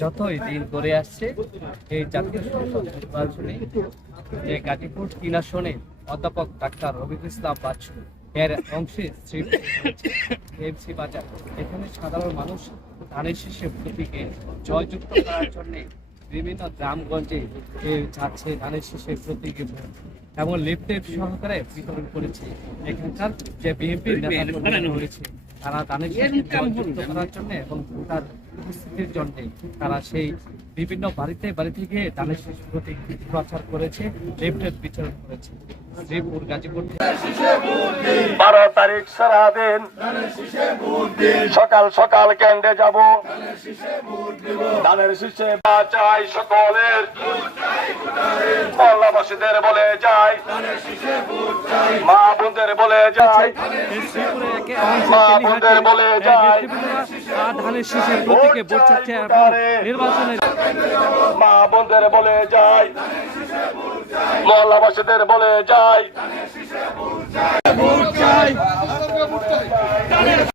যতই দিন করে আসছে এই জাতীয় সংসদ নির্বাচনে যে গাজীপুর ৩ আসনে অধ্যাপক ডাক্তার রফিকুল ইসলাম বাচ্চু এর অংশে এমসি বাজার, এখানে সাধারণ মানুষ ধানের শীষের প্রতীকে জয়যুক্ত করার জন্য বিভিন্ন গ্রামগঞ্জে যাচ্ছে ধানের শীষের প্রতীকে এবং লিফটের সহকারে বিতরণ করেছে। এখানকার যে বিএনপির নেতা রয়েছে তারা ধানের শীষকে জয়যুক্ত করার জন্য এবং ভোটার উপস্থিতির জন্য তারা সেই বিভিন্ন বাড়িতে গিয়ে ধানের শীষ প্রতীক প্রচার করেছে, লিফটের বিতরণ করেছে। শ্রীপুর গাজীপুর 12 তারিখ সারাদিন সকাল সকাল কেন্দ্রে যাব, ধানের শীষে চাই সকলের, মহল্লাবাসীদের বলে যাই, মা বোনদের বলে যাই, মা বোনদের বলে যাই, ধানের শীষের প্রতীকে ভোট চাচ্ছে এবং নির্বাচনের মা বোনদের বলে যাই, মহল্লাবাসীদের বলে যাই,